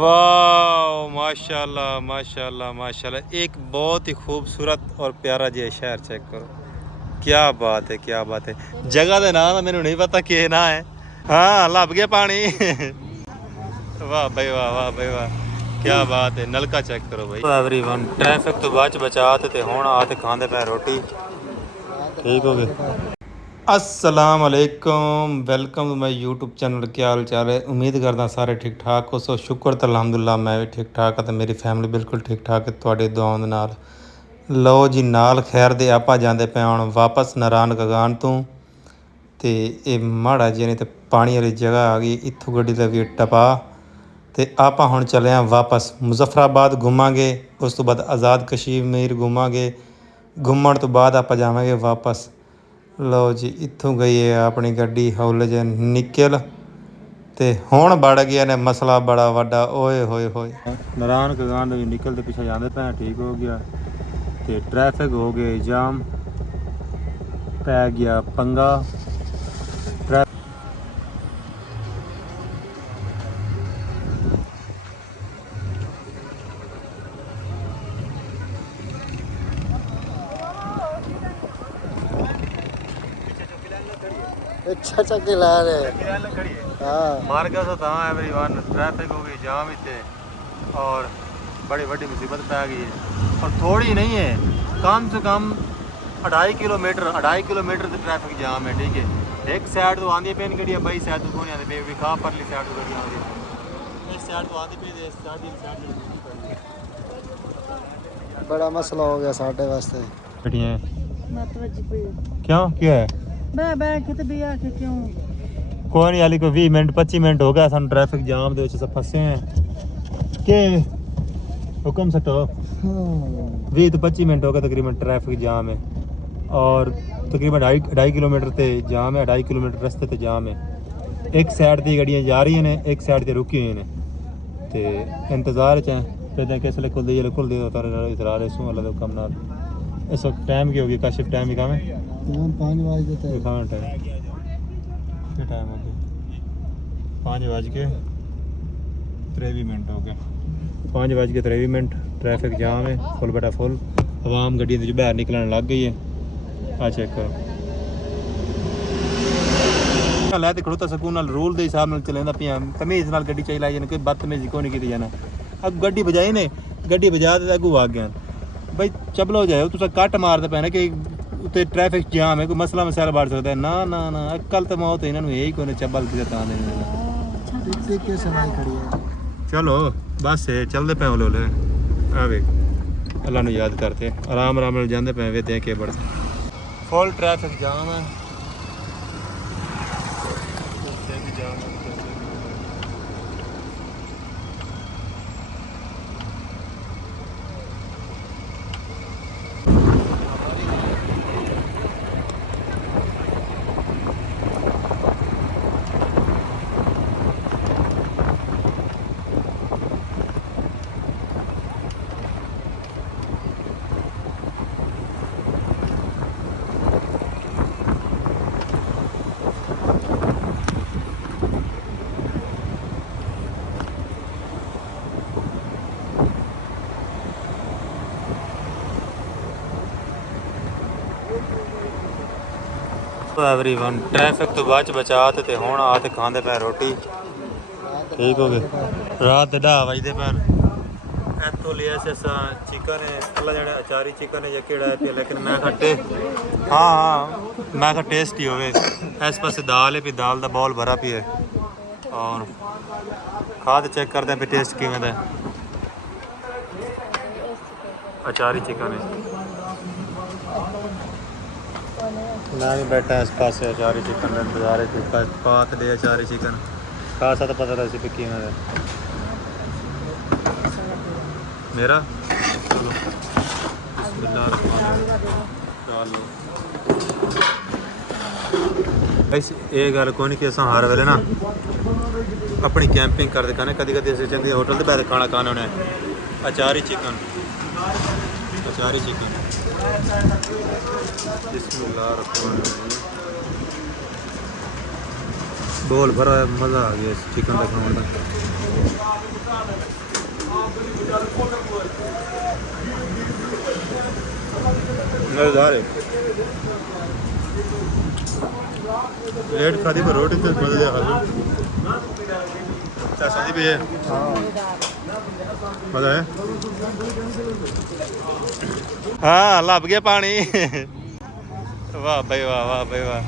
वाह माशाल्लाह माशाल्लाह माशाल्लाह। एक बहुत ही खूबसूरत और प्यारा जी शहर चेक करो। क्या बात है क्या बात है। जगह का नाम मैंने नहीं पता कि ना है। हाँ लभ गया पानी। वाह भाई वाह वाह भाई वाह क्या बात है। नलका चेक करो भाई। एवरीवन ट्रैफिक तो बाद बचाते ते हुण आते खांदे पे रोटी। ठीक हो गए। अस्सलाम वालेकुम welcome to my YouTube channel. क्या हाल चाल है। उम्मीद करदा सारे ठीक ठाक हो। सो शुक्र तो अलहमदुलिल्लाह मैं भी ठीक ठाक हाँ। तो मेरी फैमिली बिल्कुल ठीक ठाक है तुहाडे दुआओं दे नाल। लो जी नाल खैर दे आपां जांदे पे हुण वापस नारायण गगान तो ते ये माड़ा जी ने तो पानी वाली जगह आ गई। इत्थों गड्डी लगी टपा तो आपां हुण चले हाँ वापस मुजफ्फराबाद घूमांगे। उस तो बाद आज़ाद कश्मीर घूमांगे। घूमण तो बाद आपां जावांगे वापस। लो जी इत्थों गई है अपनी गड्डी हौले ज निकल ते हुण बड़ गया ने मसला बड़ा वड्डा। ओए होए होए नारायण गगान भी निकलते पिछे जाते पे ठीक हो गया ते ट्रैफिक हो गए जाम पै गया पंगा। अच्छा चक्के ला रहे हाँ मार्ग से था एवरीवन ट्रैफिक हो गई जाम इतने और बड़ी बड़ी मुसीबत पै गई है। और थोड़ी नहीं है कम से कम 2.5 किलोमीटर तो ट्रैफिक जाम है। ठीक है एक साइड तो आंदी पे गड्डियाँ बई साइड तो नहीं आती पे खा परली साइड तो गड्डियाँ आती इस साइड तो आंदी पे इस साइड बड़ा मसला हो गया साढ़े वास्ते। गड्डियाँ क्यों क्या है क्यों कोई नहीं हाली कोई 20 मिनट 25 मिनट हो गया सानू ट्रैफिक जाम दे विच फसे हैं के हुक्म सटो 20 तो 25 मिनट हो गए तकरीबन ट्रैफिक जाम है। और तकरीबन 2.5 किलोमीटर ते जाम है। 2.5 किलोमीटर रस्ते ते जाम है। एक साइड दी गड्डियां जा रही ने एक साइड ते रुकी हुई ने ते इंतजार च हैं फिर किसले खुलदी जे खुलदी तो तारे इतरा दे सु अल्लाह दे हुक्म नाल। इस वक्त टाइम की होगी काशिफ टाइम भी काम है 5 बज देते हैं दिखाना टाइम क्या टाइम हो गया 5:23 हो गए 5:23 ट्रैफिक जाम है फुल बटा फुल। आवाम गड्डी जो बाहर निकलने लग गई है। आ चेक करो लै तो खड़ोता सकून नाल रूल के हिसाब नाल चलेंदा पिया तमीज़ नाल गड्डी चलाई जाने कोई बदतमीजी को नहीं की जाना। अब गड्डी बजाई ने गड्डी बजा ते अगू आ गया भाई चबलो जाओ तुस कट मारते पे ना कि उत्ते ट्रैफिक जाम है कोई मसला मसाला बढ़ सकता है। ना ना ना अक्ल तो मौत है इन्होंने यही कोई चबल की के समय खड़ी है। चलो बस है चलते पे ओले ओले आवे अल्लाह ने याद करते आराम आराम नाल जांदे पे वे देख के बड़ फुल ट्रैफिक जाम है। एवरीवन ट्रैफिक तो बाद बचा ते हुण आ ते खांदे पे रोटी। ठीक हो गए रात 10 बजते पर इतों लिया चिकन है अल्लाह जाने अचारी चिकन है या केड़ा है लेकिन मैं खट्टे हाँ हाँ मैं खा टेस्टी होवे। इस पासे दाल है भी दाल का बॉल भरा पी है और खा तो चेक करते हैं भी टेस्ट किवें दा अचारी चिकन है। मैं भी बैठा इस पास अचारी चिकन बाजार पात दे अचारी चिकन खासा तो पता लग सी किवें दा मेरा चलो ये गल कोई नहीं कि अस हर वेले ना अपनी कैंपिंग करते खाने कभी कभी अस चंगे होटल के बैठे खाना खाने होने अचारी चिकन बोल भरा है, मज़ा आ गया इस चिकन का खाने का। मज़ेदार है। प्लेट खादी पर रोटी से मज़े आ गई। शादी भी है, मज़ा है। हाँ लब गया पानी। वाह भाई वाह, वाह भाई वाह,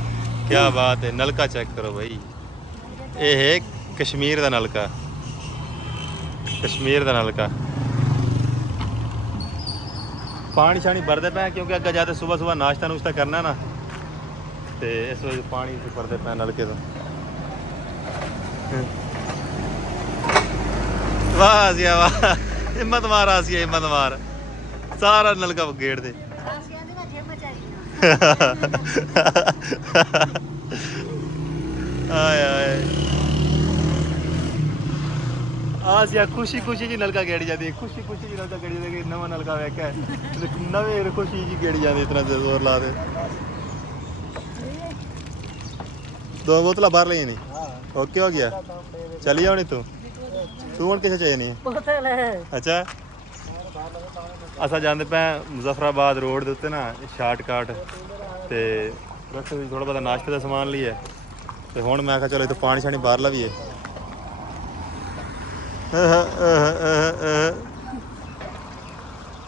क्या बात है। नलका चेक करो भाई, ये है कश्मीर का नलका, कश्मीर का नलका। पानी शानी भरते पे क्योंकि अगर जाते सुबह सुबह नाश्ता नुश्ता करना है ना, तो इस वजह पानी से भरते पे नलके तो। वाह आसिया वाह, हिम्मत मार आसिया, हिम्मत मार, सारा नलका गेड़ दे। आए आए आसिया खुशी खुशी जी नलका गेड़ी जाती है, खुशी खुशी जी नलका गेड़ी जाती है। नवा नलका वेखा है, नवे खुशी जी गेड़ी जाती, इतना जोर ला दे। दो बोतल बाहर ले नहीं, ओके हो गया, चली जाओ नहीं तू हूँ किसे चाहिए नहीं। अच्छा असा जाते पे मुजफ्फराबाद रोड के उत्ते ना शार्टकट, तो रस्ते में थोड़ा बहुत नाश्ते का समान लिया, तो हुण मैं आखा चलो इतो पानी शानी बाहरला भी है।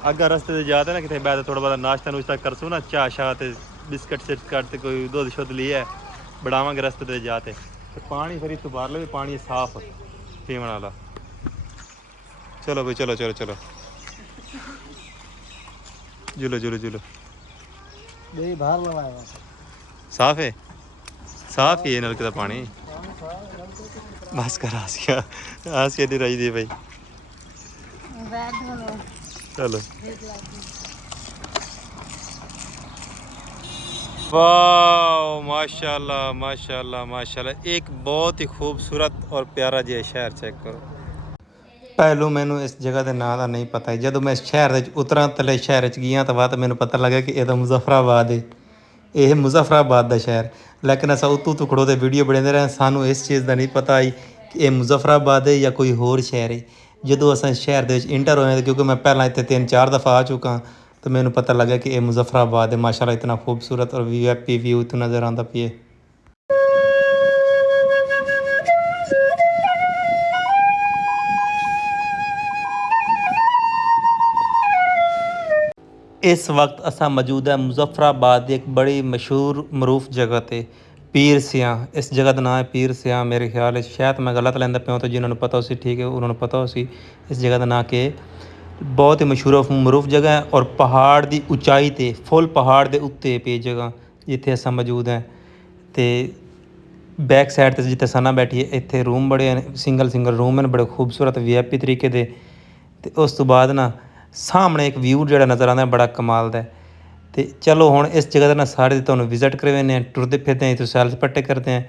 अगर रस्ते से जाते ना कितने बैठे थोड़ा बहुत नाश्ता नुश्ता करसूँ ना, चाह शाह ते बिस्कट शिस्कट ते कोई दुध शुद्ध लिया बढ़ावांगे रस्ते से जाते, तो पानी फिर इतों बाहरला भी पानी साफ पीवन वाला। चलो भाई चलो चलो चलो, जुलो जुलो जुलो। बाहर लगाया साफ है, साफ ही है नलके का पानी। बस कर आसिया, आसिया नहीं रही थी भाई। चलो वाह माशाल्लाह माशाल्लाह माशाल्लाह, एक बहुत ही खूबसूरत और प्यारा जिहा शहर चेक करो। ਪਹਿਲੋਂ ਮੈਨੂੰ ਇਸ ਜਗ੍ਹਾ ਦੇ ਨਾਂ ਦਾ ਨਹੀਂ ਪਤਾ, ਜਦੋਂ ਮੈਂ ਇਸ ਸ਼ਹਿਰ ਦੇ ਵਿੱਚ ਉਤਰਾਂ ਤਲੇ ਸ਼ਹਿਰ 'ਚ ਗਿਆ ਤਾਂ ਬਾਅਦ ਮੈਨੂੰ ਪਤਾ ਲੱਗਾ ਕਿ ਇਹ ਤਾਂ ਮੁਜ਼ੱਫਰਾਬਾਦ ਹੈ, ਇਹ ਮੁਜ਼ੱਫਰਾਬਾਦ ਦਾ ਸ਼ਹਿਰ। ਲੇਕਿਨ ਅਸਾਂ ਉਤੋਂ ਟੁਕੜੋਂ ਦੇ ਵੀਡੀਓ ਬਣਾਉਂਦੇ ਰਹੇ, ਸਾਨੂੰ ਇਸ ਚੀਜ਼ ਦਾ ਨਹੀਂ ਪਤਾ ਆਈ ਕਿ ਇਹ ਮੁਜ਼ੱਫਰਾਬਾਦ ਹੈ ਜਾਂ ਕੋਈ ਹੋਰ ਸ਼ਹਿਰ ਹੈ। ਜਦੋਂ ਅਸਾਂ ਸ਼ਹਿਰ ਦੇ ਵਿੱਚ ਇੰਟਰ ਹੋਏ, ਕਿਉਂਕਿ ਮੈਂ ਪਹਿਲਾਂ ਇੱਥੇ 3-4 ਦਫਾ ਆ ਚੁੱਕਾ, ਤਾਂ ਮੈਨੂੰ ਪਤਾ ਲੱਗਾ ਕਿ ਇਹ ਮੁਜ਼ੱਫਰਾਬਾਦ ਹੈ। ਮਾਸ਼ਾਅੱਲਾ ਇਤਨਾ ਖੂਬਸੂਰਤ ਔਰ VIP ਵਿਊ ਇੱਥੋਂ ਨਜ਼ਰ ਆਉਂਦਾ ਪਿਆ। इस वक्त असा मौजूद है मुजफ्फराबाद की एक बड़ी मशहूर मरूफ जगह ते पीर सियां। इस जगह का नाम है पीर सियां। मेरे ख्याल शायद मैं गलत लैंदा पिया, तो जिन्होंने पता उसी ठीक है, उन्होंने पता उसी। इस जगह का नाम के बहुत ही मशहूर मरूफ जगह है, और पहाड़ की उचाई ते फुल पहाड़ के उत्ते पे जगह जिथे असा मौजूद है। तो बैक साइड से जिथे सना बैठी है, इतने रूम बड़े सिंगल सिंगल रूम हैं, बड़े खूबसूरत VIP तरीके के। तो उस तो बाद ना सामने एक व्यू जो नज़र आता है बड़ा कमाल का। तो चलो हुण इस जगह का ना सारे तुहानूं विजिट करवाने हैं, टुरते फिरते हैं, तो सैर सपाटे करते हैं।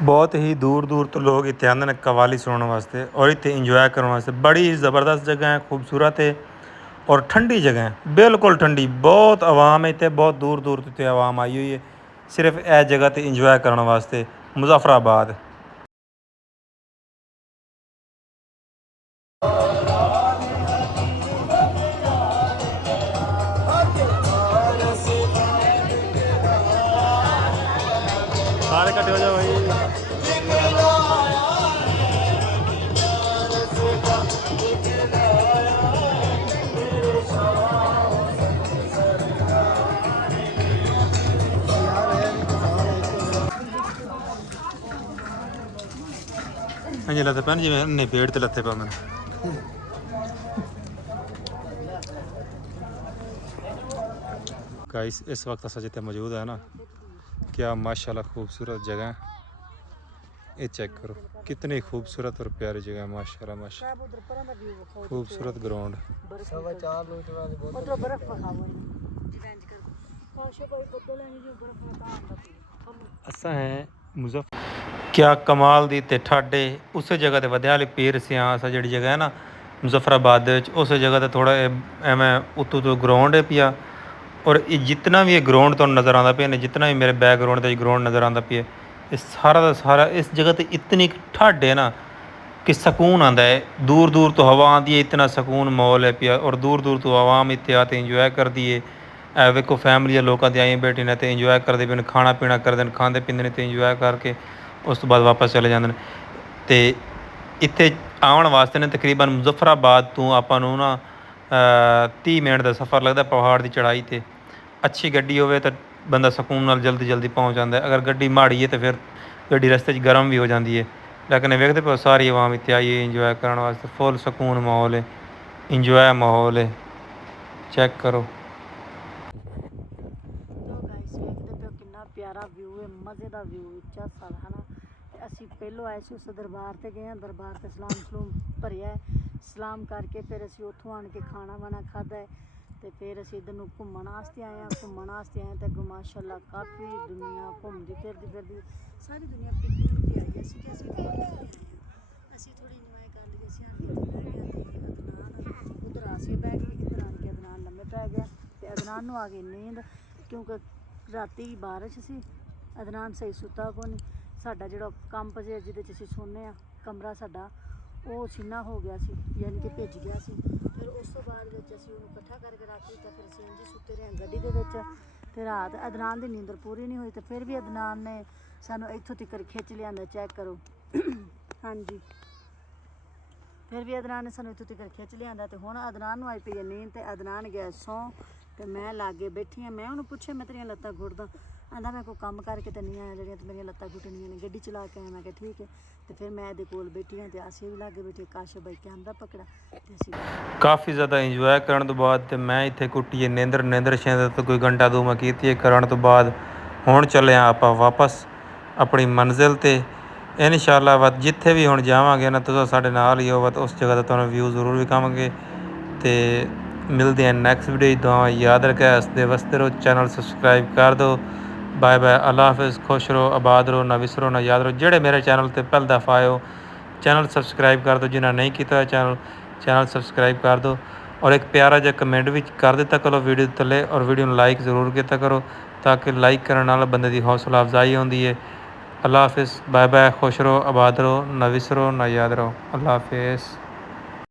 बहुत ही दूर दूर तो लोग इतने आते हैं कवाली सुनने वास्ते और इतने इंजॉय करने वास्ते। बड़ी ही ज़बरदस्त जगह है, खूबसूरत है और ठंडी जगह है, बिल्कुल ठंडी। बहुत आवाम है इतने, बहुत दूर दूर तो आवाम आई हुई है सिर्फ इस जगह पर इंजॉय करने वास्ते। मुजफ्फराबाद सारे कटे हो जाओ भाई। अंजे लत्ते पैन जिवें इन्ने पेड़ ते लत्ते पा मैंने। गाइस इस वक्त असा जिते मौजूद है ना, क्या माशाल्लाह खूबसूरत जगह है। ये चेक करो कितनी खूबसूरत और प्यारी जगह है। माशाल्लाह माशाल्लाह खूबसूरत ग्राउंड। ਅਸਾਂ ਹੈ ਮੁਜ਼ੱਫਰ ਕਿਆ ਕਮਾਲ ਦੀ ਤੇ ਠਾਡੇ ਉਸੇ ਜਗ੍ਹਾ ਤੇ ਵਧਿਆ ਵਾਲੀ ਪੀਰ ਸਿਆਸ ਜਿਹੜੀ ਜਗ੍ਹਾ ਹੈ ਨਾ ਮੁਜ਼ੱਫਰਾਬਾਦ ਦੇ ਵਿੱਚ ਉਸੇ ਜਗ੍ਹਾ ਤੇ ਥੋੜਾ ਐਵੇਂ ਉੱਤੋਂ ਤੋਂ ਗਰਾਊਂਡ ਹੈ ਪਿਆ ਔਰ ਇਹ ਜਿੰਨਾ ਵੀ ਇਹ ਗਰਾਊਂਡ ਤੁਹਾਨੂੰ ਨਜ਼ਰ ਆਉਂਦਾ ਪਿਆ ਨੇ ਜਿੰਨਾ ਵੀ ਮੇਰੇ ਬੈਕਗਰਾਊਂਡ ਤੇ ਗਰਾਊਂਡ ਨਜ਼ਰ ਆਉਂਦਾ ਪਿਆ ਇਹ ਸਾਰਾ ਦਾ ਸਾਰਾ ਇਸ ਜਗ੍ਹਾ ਤੇ ਇਤਨੀ ਠੰਡ ਹੈ ਨਾ कि सुकून आता है दूर दूर तो हवा आती है इतना सुकून माहौल है पिया और दूर दूर तो आवाम इतने आते इंजॉय करती है वेखो फैमिली लोगों के आई बैठे ने तो इंजॉय करते पे खाना पीना करते हैं खाते पीते हैं तो इंजॉय करके उस तो बाद वापस चले जाते हैं तो इत्थे आने वास्ते ने तकरीबन मुजफ्फराबाद तो आपां नूं ना 30 मिनट का सफ़र लगता पहाड़ की चढ़ाई ते अच्छी गड्डी होवे तो बंदा सुकून नाल जल्दी जल्दी पहुँच जाता है अगर गड्डी माड़ी है तो फिर गड्डी रस्ते गर्म भी हो जाती है लेकिन वेखते पे सारी आवाम इतने आई है इंजॉय करने वास्ते फुल सुकून माहौल है इंजॉय माहौल है चेक करो कितना प्यारा व्यू है मज़े का व्यू उच्चा सारा है ना ਅਸੀਂ ਪਹਿਲੋਂ ਆਏ ਸੀ ਉਸ ਦਰਬਾਰ ਤੇ ਗਏ ਹਾਂ ਦਰਬਾਰ ਤੇ ਸਲਾਮ ਭਰਿਆ ਸਲਾਮ ਕਰਕੇ ਫਿਰ ਅਸੀਂ ਉੱਥੋਂ ਆਣ ਕੇ ਖਾਣਾ ਵਾਣਾ ਖਾਧਾ ਹੈ ਤੇ ਫਿਰ ਅਸੀਂ ਇੱਧਰ ਨੂੰ ਘੁੰਮਣ ਵਾਸਤੇ ਆਏ ਤੇ ਮਾਸ਼ਾਅੱਲਾ ਕਾਫੀ ਦੁਨੀਆ ਘੁੰਮਦੀ ਫਿਰਦੀ ਸਾਰੀ ਦੁਨੀਆ ਪਿਕਨਿਕ ਤੇ ਆਈ ਅਸੀਂ ਕਿ ਅਸੀਂ ਥੋੜੀ ਇੰਜੋਏ ਕਰ ਲਈ ਅਸੀਂ ਆਣ ਕੇ ਅਦਨਾਨ ਉਧਰ ਆਸੇ ਬੈਠ ਕੇ ਇੱਧਰ ਆਣ ਕੇ ਅਦਨਾਨ ਲੰਮੇ ਪੈ ਗਿਆ ਤੇ ਅਦਨਾਨ ਨੂੰ ਆ ਗਈ ਨੀਂਦ ਕਿਉਂਕਿ ਰਾਤੀ ਬਾਰਿਸ਼ ਸੀ ਅਦਨਾਨ ਸਹੀ ਸੁੱਤਾ ਕੋ ਨਹੀਂ ਸਾਡਾ ਜਿਹੜਾ ਕੰਪ ਜਿਹਾ ਜਿਹਦੇ 'ਚ ਅਸੀਂ ਸੌਂਦੇ ਹਾਂ ਕਮਰਾ ਸਾਡਾ ਉਹ ਸੀਨਾ ਹੋ ਗਿਆ ਸੀ ਯਾਨੀ ਕਿ ਭਿੱਜ ਗਿਆ ਸੀ ਫਿਰ ਉਸ ਤੋਂ ਬਾਅਦ ਵਿੱਚ ਅਸੀਂ ਉਹਨੂੰ ਇਕੱਠਾ ਕਰਕੇ ਰੱਖ ਦਿੱਤਾ ਫਿਰ ਅਸੀਂ ਇੰਝ ਸੁੱਤੇ ਰਹੇ ਗੱਡੀ ਦੇ ਵਿੱਚ ਤੇ ਰਾਤ ਅਦਨਾਨ ਦੀ ਨੀਂਦਰ ਪੂਰੀ ਨਹੀਂ ਹੋਈ ਤੇ ਫਿਰ ਵੀ ਅਦਨਾਨ ਨੇ ਸਾਨੂੰ ਇੱਥੋਂ ਤੱਕ ਖਿੱਚ ਲਿਆਂਦਾ ਚੈੱਕ ਕਰੋ ਹਾਂਜੀ ਫਿਰ ਵੀ ਅਦਨਾਨ ਨੇ ਸਾਨੂੰ ਇੱਥੋਂ ਤੱਕ ਖਿੱਚ ਲਿਆਂਦਾ ਤੇ ਹੁਣ ਅਦਨਾਨ ਨੂੰ ਆਈ ਪਈ ਨੀਂਦ ਤੇ ਅਦਨਾਨ ਗਿਆ ਸੌਂ ਤੇ ਮੈਂ ਲਾਗੇ ਬੈਠੀ ਹਾਂ ਮੈਂ ਉਹਨੂੰ ਪੁੱਛਿਆ ਮੈਂ ਤੇਰੀਆਂ ਲੱਤਾਂ ਘੁੱਟਦਾ ਆਂਦਾ ਮੈਂ ਕੋਈ ਕੰਮ ਕਰਕੇ ਤਾਂ ਨਹੀਂ ਆਇਆ ਜਿਹੜੀਆਂ ਤੇ ਮੇਰੀਆਂ ਲੱਤਾਂ ਘੁੱਟਣੀਆਂ ਨੇ ਗੱਡੀ ਚਲਾ ਕੇ ਆਇਆ ਮੈਂ ਕਿਹਾ ਠੀਕ ਹੈ ਤੇ ਫਿਰ ਮੈਂ ਇਹਦੇ ਕੋਲ ਬੈਠੀ ਹਾਂ ਤੇ ਅਸੀਂ ਵੀ ਲਾਗੇ ਬੈਠੇ ਕਾਸ਼ਾ ਬਾਈ ਕੈਮਰਾ ਪਕੜਾ ਤੇ ਅਸੀਂ ਕਾਫੀ ਜ਼ਿਆਦਾ ਇੰਜੋਏ ਕਰਨ ਤੋਂ ਬਾਅਦ ਤੇ ਮੈਂ ਇੱਥੇ ਕੁੱਟੀਏ ਨਿੰਦਰ ਸ਼ੇਂਦਰ ਤੋਂ ਕੋਈ ਘੰਟਾ ਦੋ ਮੈਂ ਕੀਤੀ ਕਰਨ ਤੋਂ ਬਾਅਦ ਹੁਣ ਚੱਲਿਆ ਆਪਾਂ ਵਾਪਸ ਆਪਣੀ ਮੰਜ਼ਿਲ ਤੇ ਇਨਸ਼ਾਅੱਲਾ ਵਾ ਜਿੱਥੇ ਵੀ ਹੁਣ ਜਾਵਾਂਗੇ ਨਾ ਤੁਸੀਂ ਸਾਡੇ ਨਾਲ ਹੀ ਹੋਵੋ ਉਸ ਜਗ੍ਹਾ ਦਾ ਤੁਹਾਨੂੰ ਵਿਊ ਜ਼ਰੂਰ ਵਿਖਾਵਾਂਗੇ ਤੇ ਮਿਲਦੇ ਹਾਂ ਨੈਕਸਟ ਵੀਡੀਓ ਦੁਆ ਯਾਦ ਰੱਖਿਆ ਇਸ ਦੇ ਵਾਸਤੇ ਰੋ ਚੈਨਲ ਸਬਸਕ੍ਰਾਈਬ ਕਰ ਦਿਓ ਬਾਏ ਬਾਏ ਅੱਲਾ ਹਾਫਿਜ਼ ਖੁਸ਼ ਰਹੋ ਆਬਾਦ ਰਹੋ ਨਾ ਵਿਸਰੋ ਨਾ ਯਾਦ ਰਹੋ ਜਿਹੜੇ ਮੇਰੇ ਚੈਨਲ ਤੇ ਪਹਿਲੀ ਦਫਾ ਆਇਓ ਚੈਨਲ ਸਬਸਕ੍ਰਾਈਬ ਕਰ ਦਿਓ ਜਿਨ੍ਹਾਂ ਨਹੀਂ ਕੀਤਾ ਚੈਨਲ ਸਬਸਕ੍ਰਾਈਬ ਕਰ ਦਿਓ ਔਰ ਇੱਕ ਪਿਆਰਾ ਜਿਹਾ ਕਮੈਂਟ ਵੀ ਕਰ ਦਿੱਤਾ ਕਰੋ ਵੀਡੀਓ ਥੱਲੇ ਔਰ ਵੀਡੀਓ ਨੂੰ ਲਾਈਕ ਜ਼ਰੂਰ ਕੀਤਾ ਕਰੋ ਤਾਂ ਕਿ ਲਾਈਕ ਕਰਨ ਨਾਲ ਬੰਦੇ ਦੀ ਹੌਸਲਾ ਅਫਜ਼ਾਈ ਹੁੰਦੀ ਹੈ ਅੱਲਾ ਹਾਫਿਜ਼ ਬਾਏ ਬਾਏ ਖੁਸ਼ ਰਹੋ ਆਬਾਦ ਰਹੋ ਨਾ ਵਿਸਰੋ ਨਾ ਯਾਦ ਰਹੋ ਅੱਲਾ ਹਾਫਿਜ਼